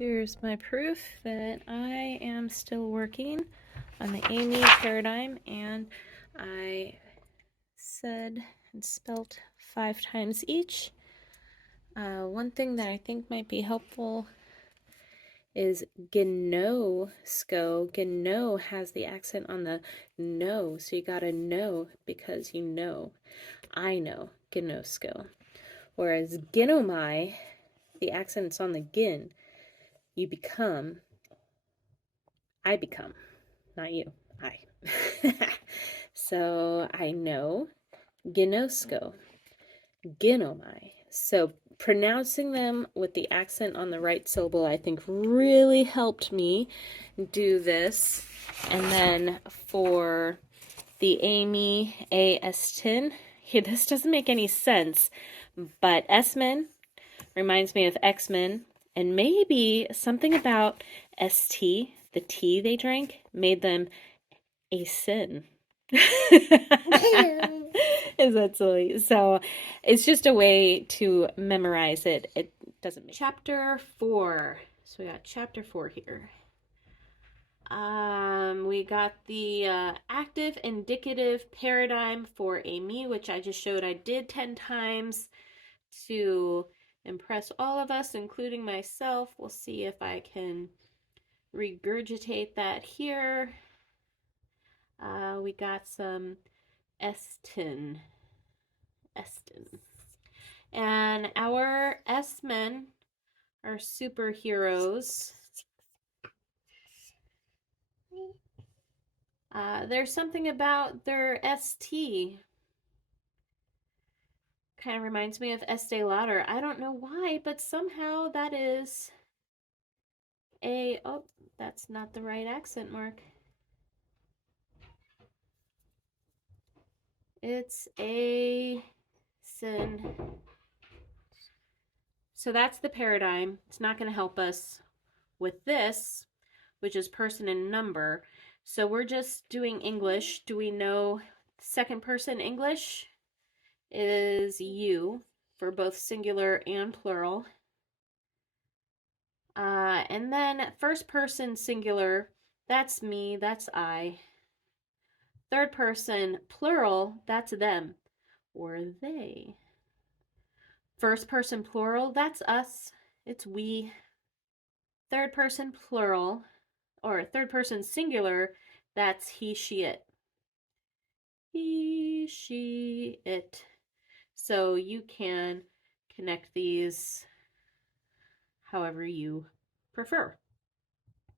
Here's my proof that I am still working on the Amy paradigm, and I said and spelt 5 times each. One thing that I think might be helpful is gnosko. Gno has the accent on the no, so you gotta know because you know. I know, gnosko. Whereas ginomai, the accent's on the gin. You become, I become, not you, I. So I know, ginosko, ginomai. So pronouncing them with the accent on the right syllable, I think really helped me do this. And then for the Amy A-S-tin, here, this doesn't make any sense, but S-men reminds me of X-Men. And maybe something about ST, the tea they drank, made them a sin. Is that silly? So it's just a way to memorize it. It doesn't make Chapter 4. So we got Chapter 4 here. We got the active indicative paradigm for a me, which I just showed I did 10 times to impress all of us, including myself. We'll see if I can regurgitate that here. We got some Estin. And our S-men are superheroes. There's something about their ST. Kind of reminds me of Estee Lauder. I don't know why, but somehow that is a... Oh, that's not the right accent mark. It's a sin. So that's the paradigm. It's not going to help us with this, which is person and number. So we're just doing English. Do we know second person English is you for both singular and plural? And then first person singular, that's me, that's I. Third person plural, that's them or they. First person plural, that's us, it's we. Third person plural, or third person singular, that's he, she, it. He, she, it. So you can connect these however you prefer.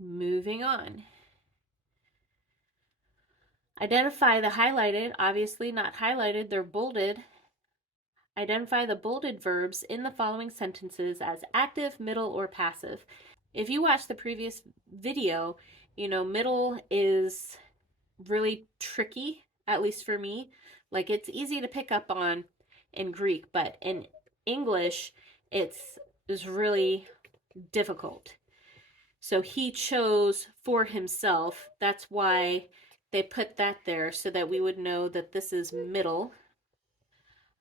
Moving on. Identify the highlighted, obviously not highlighted, they're bolded. Identify the bolded verbs in the following sentences as active, middle, or passive. If you watched the previous video, you know, middle is really tricky, at least for me. Like, it's easy to pick up on in Greek, but in English, it's really difficult. So he chose for himself. That's why they put that there, so that we would know that this is middle.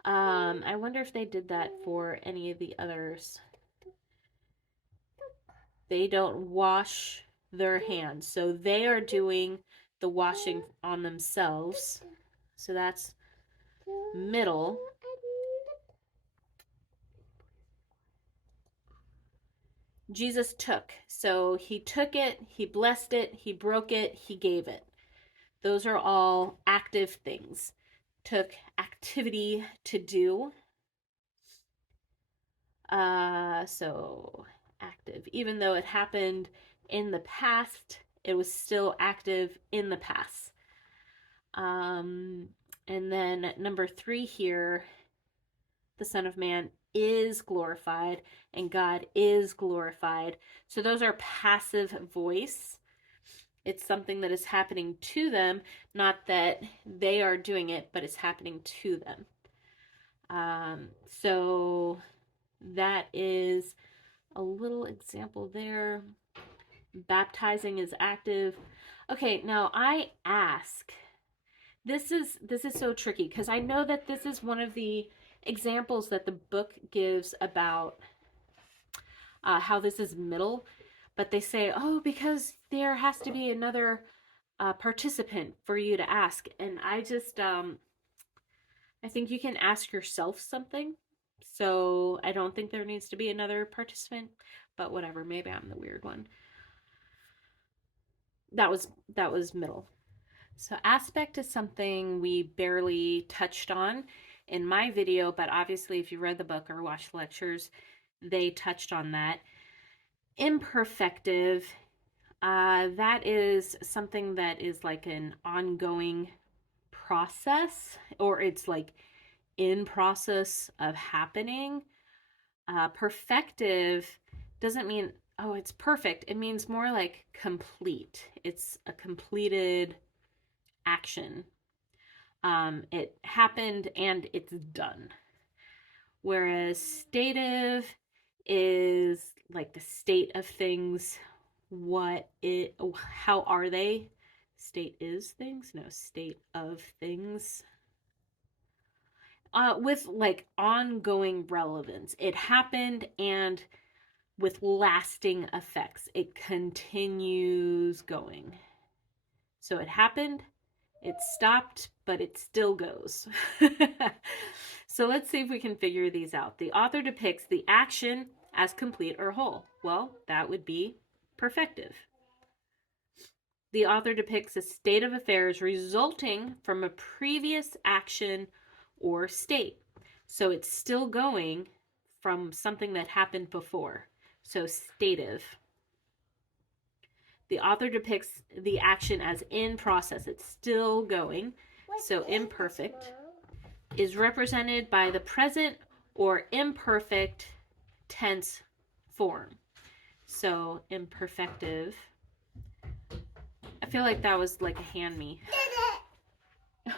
I wonder if they did that for any of the others. They don't wash their hands, so they are doing the washing on themselves. So that's middle. Jesus took. So he took it, he blessed it, he broke it, he gave it. Those are all active things. Took activity to do. So active. Even though it happened in the past, it was still active in the past. And then number 3 here, the Son of Man is glorified and God is glorified. So those are passive voice. It's something that is happening to them, not that they are doing it, but it's happening to them. So that is a little example there. Baptizing is active. Okay, now I ask. This is so tricky because I know that this is one of the examples that the book gives about how this is middle. But they say, oh, because there has to be another participant for you to ask. And I just, I think you can ask yourself something. So I don't think there needs to be another participant, but whatever. Maybe I'm the weird one. That was middle. So aspect is something we barely touched on in my video, but obviously if you read the book or watched the lectures, they touched on that. Imperfective, that is something that is like an ongoing process, or it's like in process of happening. Perfective doesn't mean, oh, it's perfect. It means more like complete. It's a completed action. It happened and it's done. Whereas stative is like the state of things. How are they? State is things? No, state of things. With like ongoing relevance. It happened and with lasting effects. It continues going. So it happened, it stopped, but it still goes. So let's see if we can figure these out. The author depicts the action as complete or whole. Well, that would be perfective. The author depicts a state of affairs resulting from a previous action or state. So it's still going from something that happened before. So stative. The author depicts the action as in process. It's still going. So imperfect is represented by the present or imperfect tense form. So imperfective. I feel like that was like a hand me.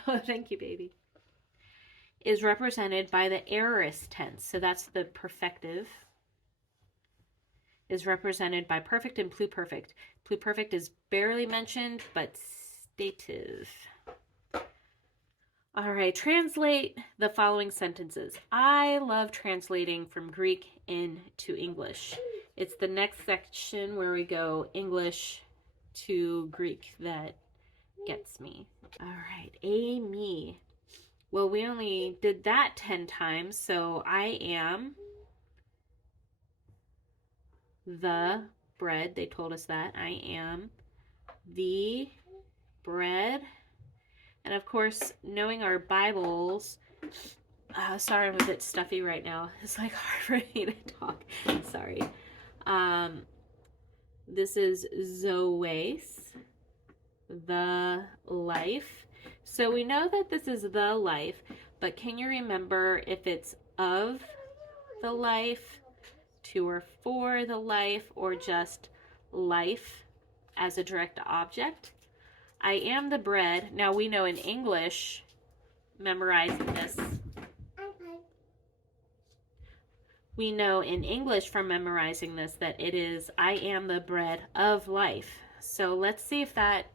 Oh, thank you, baby. Is represented by the aorist tense. So that's the perfective. Is represented by perfect and pluperfect. Pluperfect is barely mentioned, but stative. All right, translate the following sentences. I love translating from Greek into English. It's the next section where we go English to Greek that gets me. All right, Amy. Well, we only did that 10 times, so I am the bread. They told us that. I am the bread. And of course, knowing our Bibles, sorry, I'm a bit stuffy right now. It's like hard for me to talk. Sorry. This is Zoes, the life. So we know that this is the life, but can you remember if it's of the life, to or for the life, or just life as a direct object? I am the bread. Now we know in English, memorizing this, we know in English from memorizing this that it is I am the bread of life. So let's see if that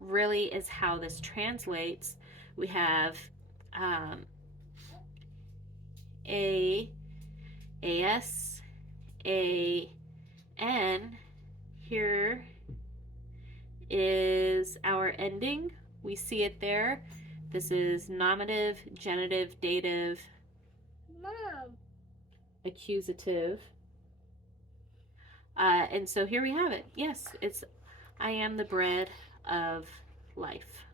really is how this translates. We have A, A-S, A-N. Here is our ending. We see it there. This is nominative, genitive, dative, Mom, accusative. And so here we have it. Yes, it's I am the bread of life.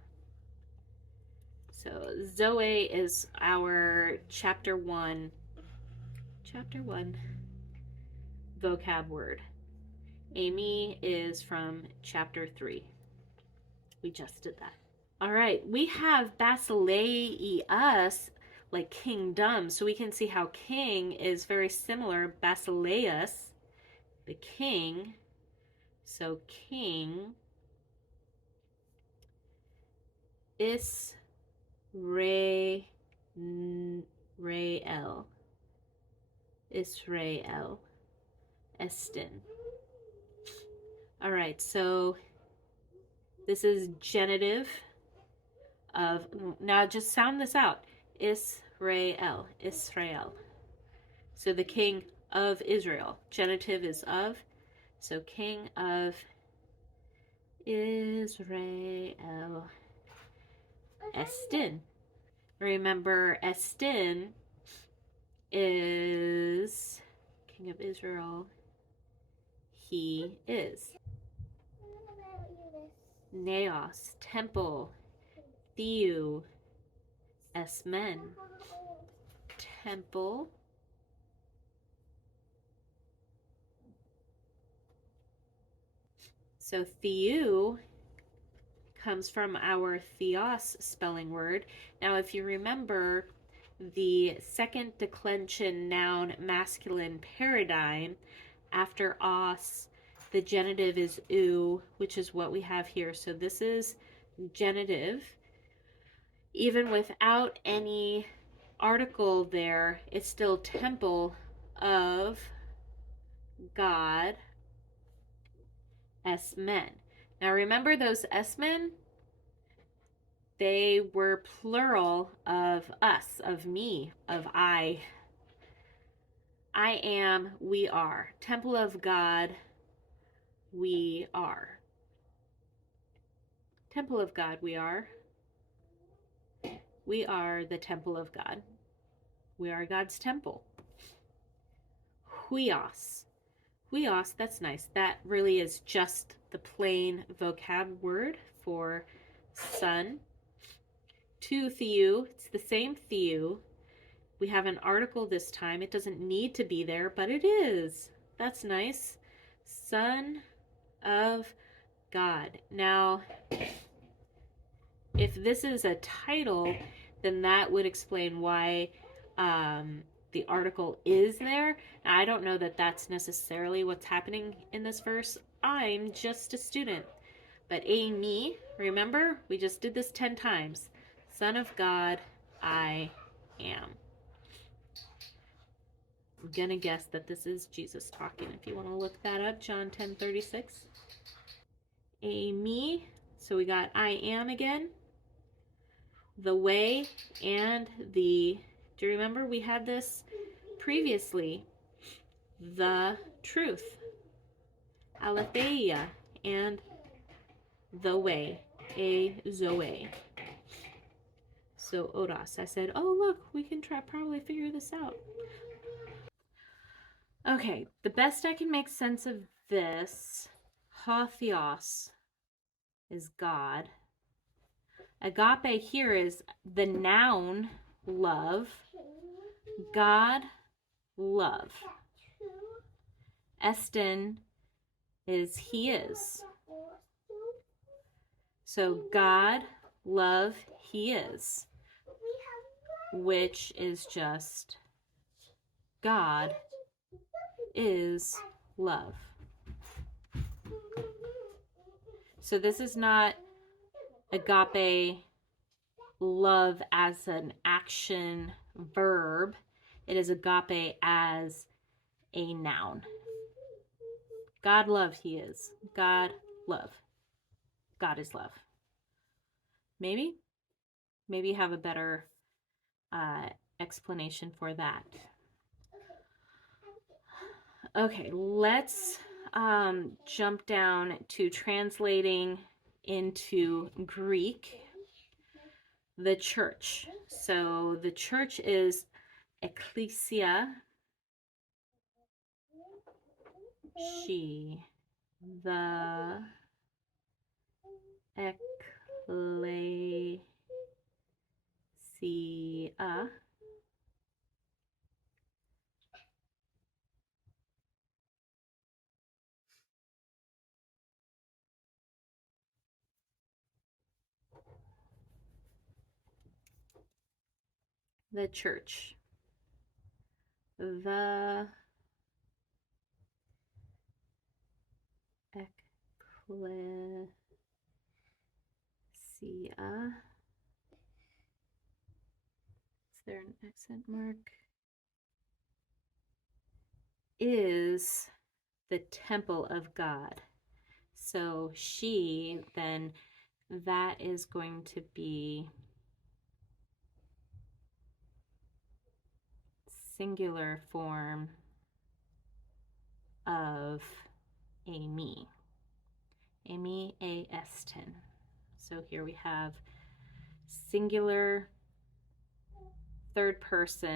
So Zoe is our chapter 1 vocab word. Amy is from chapter 3. We just did that. All right, we have basileus, like kingdom. So we can see how king is very similar. Basileus, the king. So king. Israel. Israel. Estin. All right, so this is genitive of, now just sound this out. Israel. Israel. So the king of Israel. Genitive is of. So King of Israel, Estin. Remember, Estin is King of Israel. He is. Naos, temple. Theou, Esmen, temple. So Theou comes from our theos spelling word. Now, if you remember the second declension noun masculine paradigm, after os, the genitive is ou, which is what we have here. So this is genitive. Even without any article there, it's still temple of God, Esmen. Now remember those Esmen? They were plural of us, of me, of I. I am, we are. Temple of God, we are. Temple of God, we are. We are the temple of God. We are God's temple. Huios. Huios, that's nice. That really is just the plain vocab word for son. To Theou, it's the same Theou. We have an article this time. It doesn't need to be there, but it is. That's nice. Son of God. Now, if this is a title, then that would explain why the article is there. Now, I don't know that that's necessarily what's happening in this verse. I'm just a student. But me, remember, we just did this 10 times. Son of God, I am. I'm gonna guess that this is Jesus talking. If you want to look that up, John 10:36. Me. So we got I am again. The way and the. Do you remember we had this previously? The truth. Aletheia and the way. A zoe. So odos. I said, oh look, we can probably figure this out. Okay, the best I can make sense of this, Theos is God. Agape here is the noun love. God, love. Estin is he is. So God, love, he is. Which is just God is love. So this is not agape love as an action verb. It is agape as a noun. God love, he is. God love. God is love. Maybe have a better explanation for that. Okay, let's jump down to translating into Greek the church. So the church is ecclesia. She, the ecclesia. The church. The ecclesia. Is there an accent mark? Is the temple of God. So she, then that is going to be singular form of a Amy. Amy A. Eston. So here we have singular, third person.